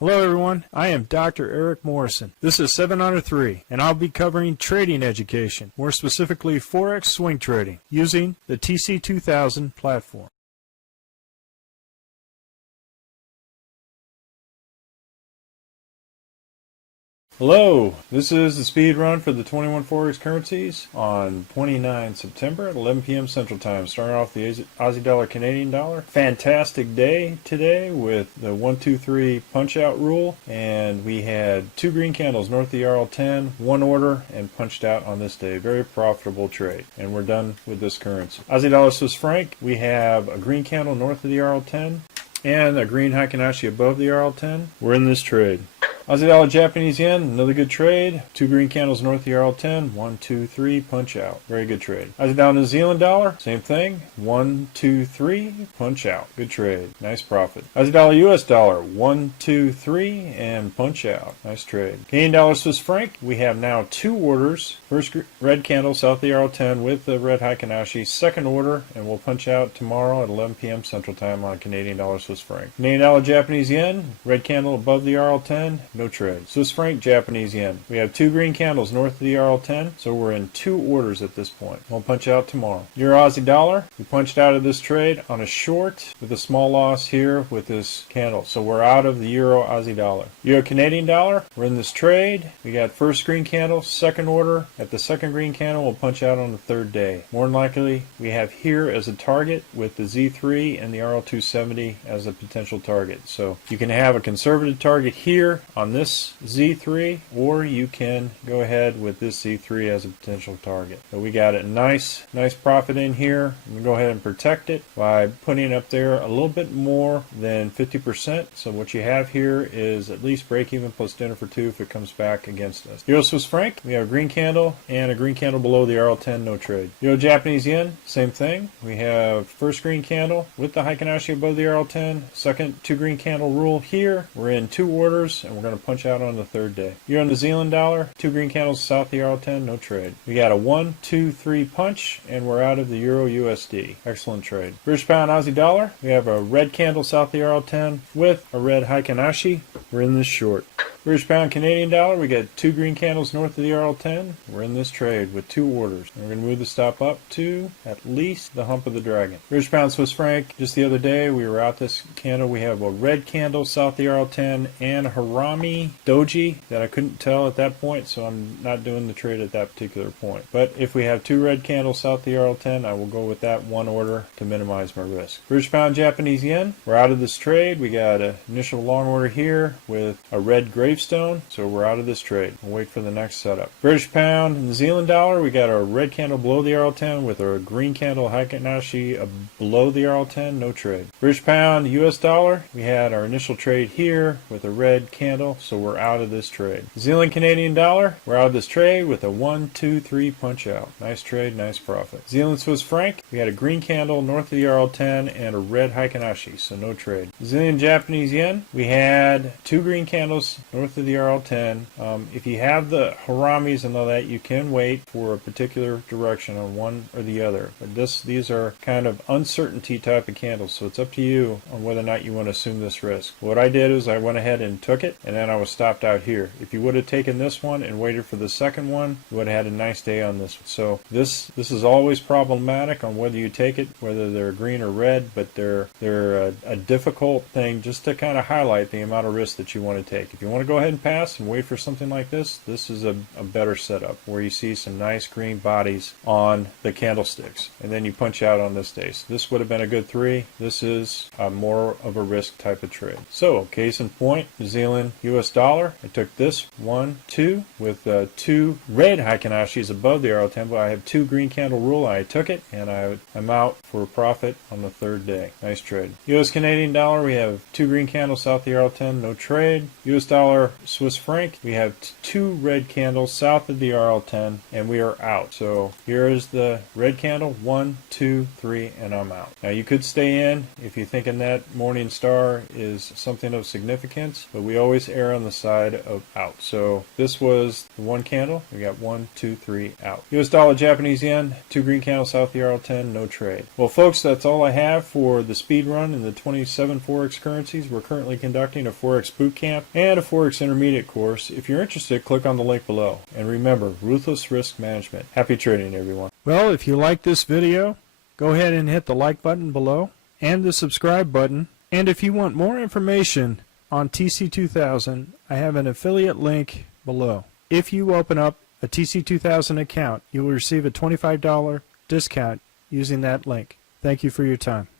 Hello everyone, I am Dr. Eric Morrison. This is 7 Under 3, and I'll be covering trading education, more specifically Forex swing trading, using the TC2000 platform. Hello, this is the speed run for the 21 Forex currencies on 29 September at 11 p.m. Central Time. Starting off the Aussie dollar, Canadian dollar. Fantastic day today with the 1, 2, 3 punch out rule. And we had 2 green candles north of the RL10, 1 order, and punched out on this day. Very profitable trade. And we're done with this currency. Aussie dollar, Swiss franc. We have a green candle north of the RL10 and a green Heikin-Ashi above the RL10. We're in this trade. Aussie dollar, Japanese yen, another good trade. 2 green candles north of the RL10. 1, 2, 3, punch out. Very good trade. Aussie dollar, New Zealand dollar, same thing. 1, 2, 3, punch out. Good trade. Nice profit. Aussie dollar, US dollar, 1, 2, 3, and punch out. Nice trade. Canadian dollar, Swiss franc, we have now 2 orders. First red candle south of the RL10 with the red Heikin-Ashi. Second order, and we'll punch out tomorrow at 11 p.m. Central Time on Canadian dollar, Swiss franc. Canadian dollar, Japanese yen, red candle above the RL10. No trade. Swiss franc, Japanese yen. We have 2 green candles north of the RL10, so we're in 2 orders at this point. We'll punch out tomorrow. Euro Aussie dollar, we punched out of this trade on a short with a small loss here with this candle. So we're out of the Euro Aussie dollar. Euro Canadian dollar, we're in this trade. We got first green candle, second order. At the second green candle, we'll punch out on the third day. More than likely, we have here as a target with the Z3 and the RL270 as a potential target. So you can have a conservative target here on this Z3, or you can go ahead with this Z3 as a potential target. So we got a nice profit in here. I'm going to go ahead and protect it by putting up there a little bit more than 50%. So what you have here is at least break even plus dinner for 2 if it comes back against us. Euro Swiss franc, we have a green candle and a green candle below the RL10, no trade. Euro Japanese yen, same thing. We have first green candle with the Heikin-Ashi above the RL10, second 2 green candle rule here. We're in 2 orders and we're going to punch out on the third day. Euro New Zealand dollar, 2 green candles south of the RL10, no trade. We got a 1, 2, 3 punch, and we're out of the Euro USD. Excellent trade. British pound Aussie dollar, we have a red candle south of the RL10 with a red Heikin-Ashi. We're in this short. British pound Canadian dollar, we got 2 green candles north of the RL10. We're in this trade with 2 orders. And we're going to move the stop up to at least the hump of the dragon. British pound Swiss franc, just the other day we were out this candle. We have a red candle south of the RL10 and a Harami Doji that I couldn't tell at that point, so I'm not doing the trade at that particular point. But if we have 2 red candles south of the RL10, I will go with that 1 order to minimize my risk. British pound Japanese yen, we're out of this trade. We got an initial long order here with a red gravestone, so we're out of this trade. We'll wait for the next setup. British pound New Zealand dollar, we got a red candle below the RL10 with a green candle Heikin-Ashi below the RL10, no trade. British pound US dollar, we had our initial trade here with a red candle, so we're out of this trade. New Zealand Canadian dollar, we're out of this trade with a 1, 2, 3 punch out. Nice trade, nice profit. New Zealand Swiss franc, we had a green candle north of the RL10 and a red Heikin-Ashi, so no trade. New Zealand Japanese yen, we had 2 green candles north of the RL10. If you have the Haramis and all that, you can wait for a particular direction on one or the other. But these are kind of uncertainty type of candles, so it's up to you on whether or not you want to assume this risk. What I did is I went ahead and took it, and then I was stopped out here. If you would have taken this one and waited for the second one, you would have had a nice day on this one. So this is always problematic on whether you take it, whether they're green or red, but they're a difficult thing just to kind of highlight the amount of risk that you want to take. If you want to go ahead and pass and wait for something like this is a better setup where you see some nice green bodies on the candlesticks, and then you punch out on this day. So this would have been a good 3. This is more of a risk type of trade. So case in point, New Zealand US dollar, I took this 1, 2 with 2 red Heikin-Ashis above the RL10, but I have 2 green candle rule. I took it, and I'm out for a profit on the third day. Nice trade. US Canadian dollar, we have 2 green candles south of the RL10, no trade. US dollar $20 Swiss franc. We have 2 red candles south of the RL10, and we are out. So here is the red candle, 1, 2, 3, and I'm out. Now you could stay in if you're thinking that morning star is something of significance, but we always err on the side of out. So this was the 1 candle. We got 1, 2, 3 out. US dollar, Japanese yen, 2 green candles south of the RL10, no trade. Well, folks, that's all I have for the speed run in the 27 Forex currencies. We're currently conducting a Forex boot camp and a Forex intermediate course. If you're interested, click on the link below. And remember, ruthless risk management. Happy trading, everyone. Well, if you like this video, go ahead and hit the like button below and the subscribe button. And if you want more information on TC2000, I have an affiliate link below. If you open up a TC2000 account, you will receive a $25 discount using that link. Thank you for your time.